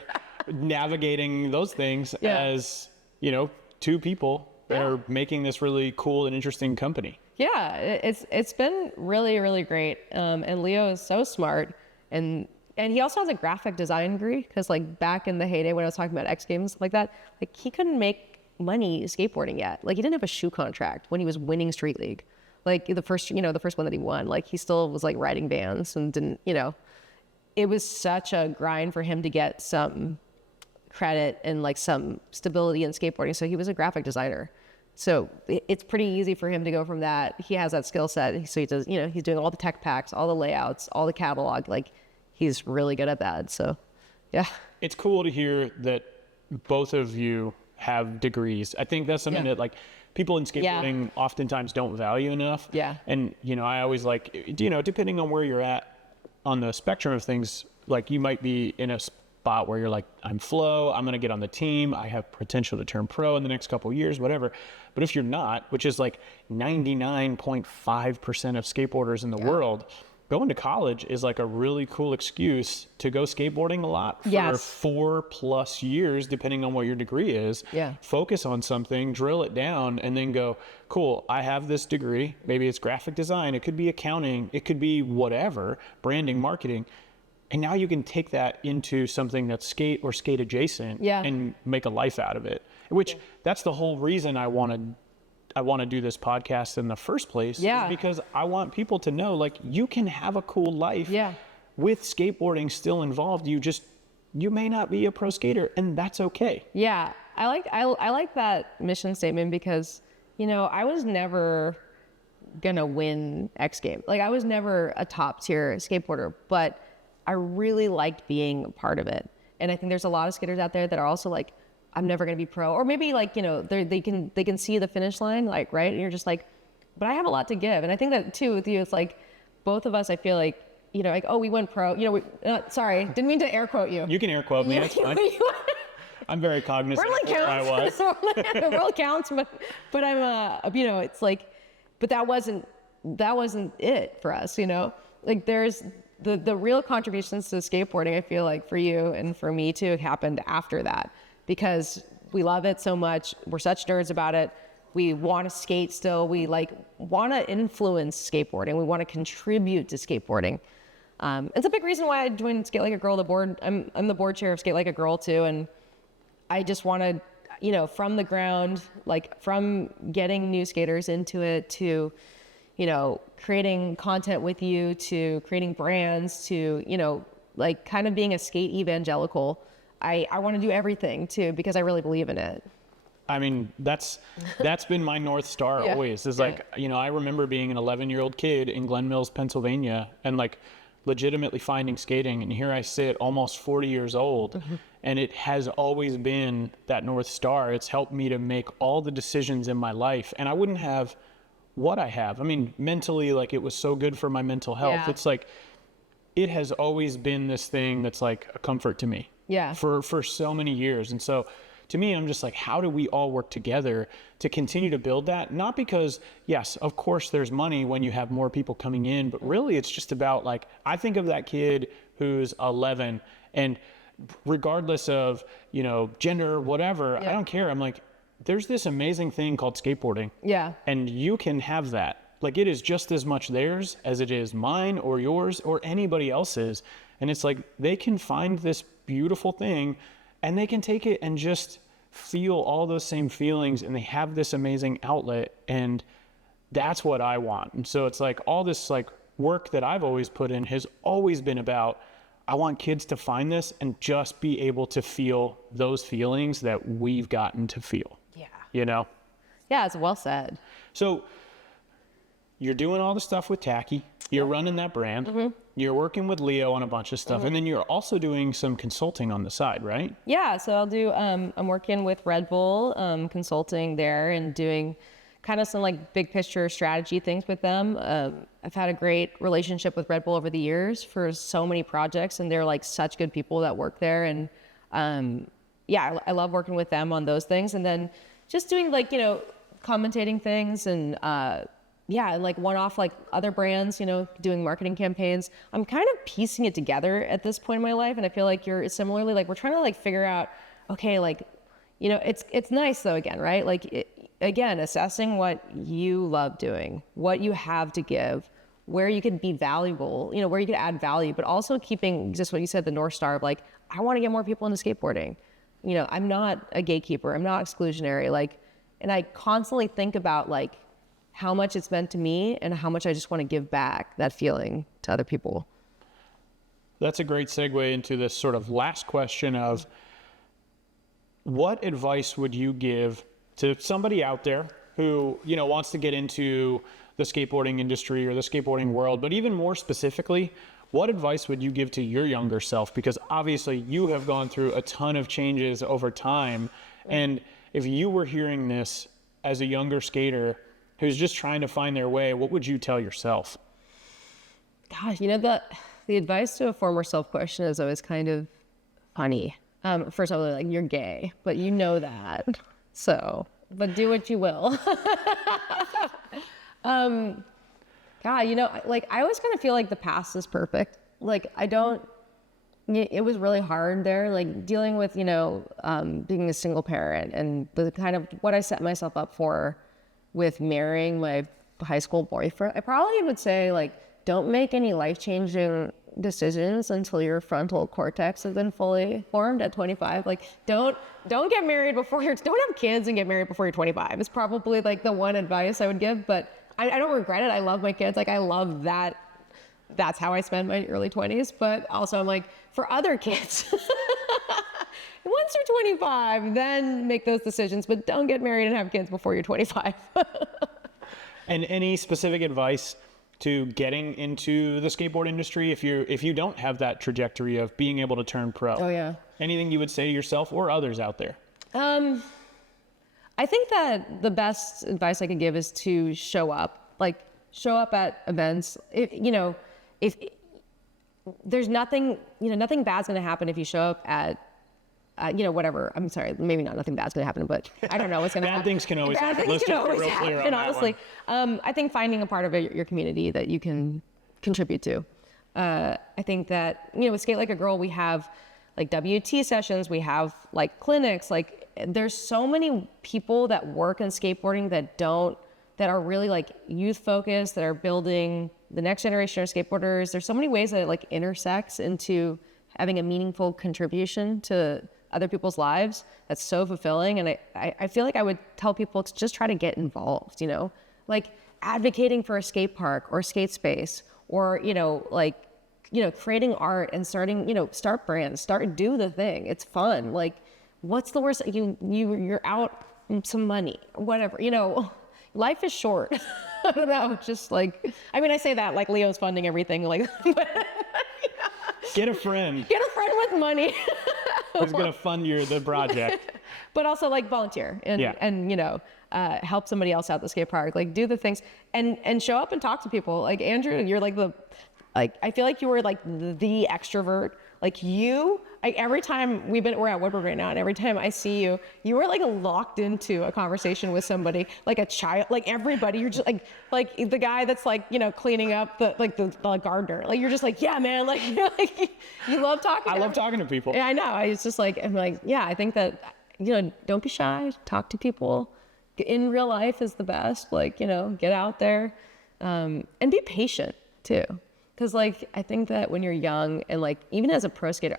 navigating those things as, you know, two people that are making this really cool and interesting company. Yeah, it's been really, really great. And Leo is so smart. And he also has a graphic design degree because like back in the heyday when I was talking about X Games like that, like he couldn't make money skateboarding yet. Like he didn't have a shoe contract when he was winning Street League. Like the first one that he won, like he still was like riding vans and didn't, you know, it was such a grind for him to get some credit and like some stability in skateboarding. So he was a graphic designer. So it's pretty easy for him to go from that. He has that skill set. So he does, you know, he's doing all the tech packs, all the layouts, all the catalog. Like he's really good at that. So yeah. It's cool to hear that both of you have degrees. I think that's something that like people in skateboarding oftentimes don't value enough. Yeah. And, you know, I always like, you know, depending on where you're at on the spectrum of things, like you might be in a spot where you're like, I'm flow, I'm going to get on the team, I have potential to turn pro in the next couple of years, whatever. But if you're not, which is like 99.5% of skateboarders in the world, going to college is like a really cool excuse to go skateboarding a lot for 4+ years, depending on what your degree is. Yeah. Focus on something, drill it down, and then go, cool, I have this degree. Maybe it's graphic design. It could be accounting. It could be whatever, branding, marketing. And now you can take that into something that's skate or skate adjacent and make a life out of it, which that's the whole reason I want to do this podcast in the first place, is because I want people to know, like, you can have a cool life with skateboarding still involved. You may not be a pro skater, and that's okay. Yeah. I like that mission statement because, you know, I was never gonna win X Games. Like I was never a top tier skateboarder, but I really liked being a part of it. And I think there's a lot of skaters out there that are also like I'm never going to be pro, or maybe like, you know, they can see the finish line, like, right. And you're just like, but I have a lot to give. And I think that too with you, it's like both of us, I feel like, you know, like, oh, we went pro, you know, sorry, didn't mean to air quote you. You can air quote me, that's fine. I'm very cognizant of where I was. The world counts, but I'm, you know, it's like, but that wasn't it for us, you know? Like there's the real contributions to skateboarding, I feel like for you and for me too, happened after that because we love it so much. We're such nerds about it. We want to skate still. We like want to influence skateboarding. We want to contribute to skateboarding. It's a big reason why I joined Skate Like a Girl, the board. I'm the board chair of Skate Like a Girl too. And I just want to, you know, from the ground, like from getting new skaters into it to, you know, creating content with you to creating brands to, you know, like kind of being a skate evangelical. I want to do everything too, because I really believe in it. I mean, that's been my North Star always is like, you know, I remember being an 11-year-old kid in Glen Mills, Pennsylvania, and like legitimately finding skating. And here I sit almost 40 years old and it has always been that North Star. It's helped me to make all the decisions in my life. And I wouldn't have what I have. I mean, mentally, like it was so good for my mental health. Yeah. It's like, it has always been this thing that's like a comfort to me for so many years. And so to me, I'm just like, how do we all work together to continue to build that? Not because, yes, of course there's money when you have more people coming in, but really it's just about like, I think of that kid who's 11 and regardless of, you know, gender, whatever, I don't care. I'm like, there's this amazing thing called skateboarding. Yeah. And you can have that. Like it is just as much theirs as it is mine or yours or anybody else's. And it's like, they can find this beautiful thing and they can take it and just feel all those same feelings and they have this amazing outlet. And that's what I want. And so it's like all this like work that I've always put in has always been about, I want kids to find this and just be able to feel those feelings that we've gotten to feel. Yeah. You know? Yeah, it's well said. So you're doing all the stuff with Tacky. You're running that brand. You're working with Leo on a bunch of stuff. And then you're also doing some consulting on the side, right? Yeah, so I'll do, I'm working with Red Bull, consulting there and doing kind of some like big picture strategy things with them. I've had a great relationship with Red Bull over the years for so many projects and they're like such good people that work there. And yeah, I love working with them on those things. And then just doing like, you know, commentating things and yeah, like one-off like other brands, you know, doing marketing campaigns. I'm kind of piecing it together at this point in my life. And I feel like you're similarly, like we're trying to like figure out, okay, like, you know, it's nice though, again, right? Like again, assessing what you love doing, what you have to give, where you can be valuable, you know, where you can add value, but also keeping just what you said, the North Star of like, I want to get more people into skateboarding. You know, I'm not a gatekeeper. I'm not exclusionary. Like, and I constantly think about like, how much it's meant to me and how much I just want to give back that feeling to other people. That's a great segue into this sort of last question of what advice would you give to somebody out there who, you know, wants to get into the skateboarding industry or the skateboarding world, but even more specifically, what advice would you give to your younger self? Because obviously you have gone through a ton of changes over time. And if you were hearing this as a younger skater who's just trying to find their way, what would you tell yourself? Gosh, you know, the advice to a former self question is always kind of funny. First of all, like, you're gay, but you know that. So, but do what you will. God, you know, like I always kind of feel like the past is perfect. Like it was really hard there, like dealing with, you know, being a single parent and the kind of what I set myself up for with marrying my high school boyfriend. I probably would say like, don't make any life-changing decisions until your frontal cortex has been fully formed at 25. Like don't get married before don't have kids and get married before you're 25. It's probably like the one advice I would give, but I don't regret it. I love my kids. Like I love that. That's how I spend my early 20s. But also I'm like, for other kids, once you're 25, then make those decisions, but don't get married and have kids before you're 25. And any specific advice to getting into the skateboard industry if you don't have that trajectory of being able to turn pro? Oh yeah. Anything you would say to yourself or others out there? I think that the best advice I could give is to show up, at events. If there's nothing bad's going to happen if you show up at, whatever. I'm sorry, maybe nothing bad's going to happen, but I don't know what's going to happen. Bad things can always happen. Bad things can always happen, on honestly. I think finding a part of your community that you can contribute to. I think that, with Skate Like a Girl, we have like WT sessions, we have like clinics, like there's so many people that work in skateboarding that are really like youth focused, that are building the next generation of skateboarders. There's so many ways that it like intersects into having a meaningful contribution to other people's lives. That's so fulfilling. And I feel like I would tell people to just try to get involved, like advocating for a skate park or skate space, or, creating art and starting, start brands, do the thing. It's fun. Like, what's the worst? You're out some money, whatever, life is short. I don't know. Just like, I say that like Leo's funding everything, like, but, Get a friend. Get a friend with money. Who's going to fund the project. But also like volunteer and help somebody else out at the skate park, like do the things and show up and talk to people. Like Andrew, you're like I feel like you were like the extrovert. Like every time we're at Woodward right now, and every time I see you, you were like locked into a conversation with somebody, like a child, like everybody. You're just like the guy that's like, cleaning up the gardener. Like you're just like, yeah, man, like, you love talking. I love talking to people. Yeah, I know. It's just like, I'm like, yeah, I think that, don't be shy, talk to people. In real life is the best. Like, get out there, and be patient too. Cause like, I think that when you're young and like, even as a pro skater,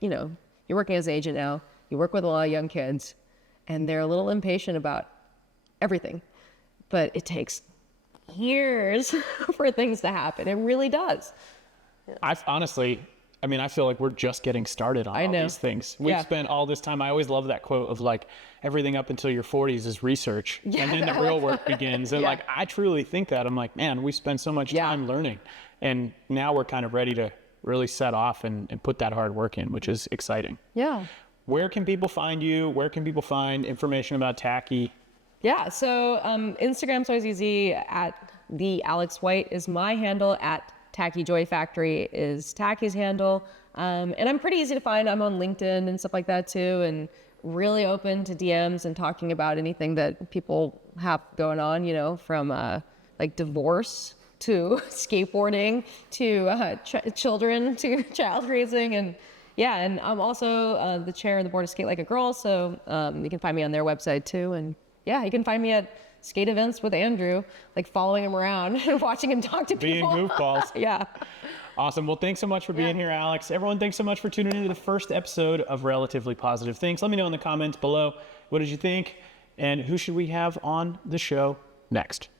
you're working as an agent now, you work with a lot of young kids and they're a little impatient about everything, but it takes years for things to happen. It really does. I feel like we're just getting started on all these things. We've spent all this time. I always love that quote of like, everything up until your 40s is research, and then the real work begins. And like, I truly think that. I'm like, man, we spend so much time learning, and now we're kind of ready to really set off and put that hard work in, which is exciting. Yeah. Where can people find you? Where can people find information about Tacky? Yeah, so Instagram's always easy. At the Alex White is my handle. At Tacky Joy Factory is Tacky's handle. And I'm pretty easy to find. I'm on LinkedIn and stuff like that too, and really open to DMs and talking about anything that people have going on, from like divorce to skateboarding to children to child raising. And I'm also the chair of the board of Skate Like a Girl. So you can find me on their website too. And you can find me at skate events with Andrew, like following him around and watching him talk to people. Being goofballs. Yeah. Awesome. Well, thanks so much for being here, Alex. Everyone, thanks so much for tuning into the first episode of Relatively Positive Things. Let me know in the comments below, what did you think? And who should we have on the show next?